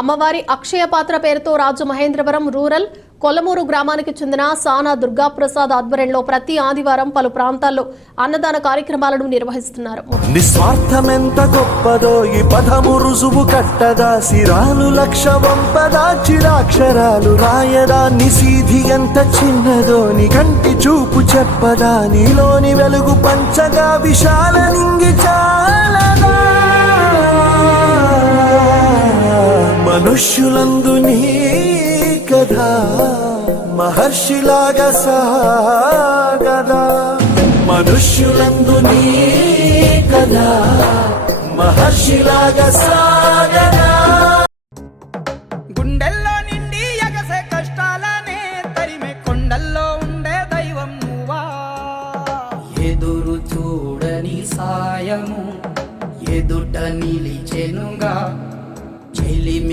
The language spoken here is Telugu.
అమ్మవారి అక్షయ పాత్ర పేరుతో రాజమహేంద్రవరం రూరల్ కొలమూరు గ్రామానికి చెందిన సానా దుర్గాప్రసాద్ ఆధ్వర్యంలో ప్రతి ఆదివారం పలు ప్రాంతాల్లో అన్నదాన కార్యక్రమాలను నిర్వహిస్తున్నారు. నిస్వార్థమెంత గొప్పదో ఈ పదము రుజువు కట్టదా, సిరాలు లక్ష వంపదా, చిరాక్షరాలు రాయదా, నిసీధి ఎంత చిన్నదో నీ కంటి చూపు చెప్పదా, నీలోని వెలుగు పంచగా విశాల నింగి చాలదా. మనుష్యులందు నీ కథ మహర్షిలాగా సాగదా, మనుష్యులందు నీ కథ మహర్షిలాగా సాగదా. గుండెల్లో నిండి ఎగసే కష్టాలనే తరిమే కొండల్లో ఉండే దైవం నువ్వా, ఎదురు చూడని సాయము ఎదుట నిలిచెనుగా చెలిమి.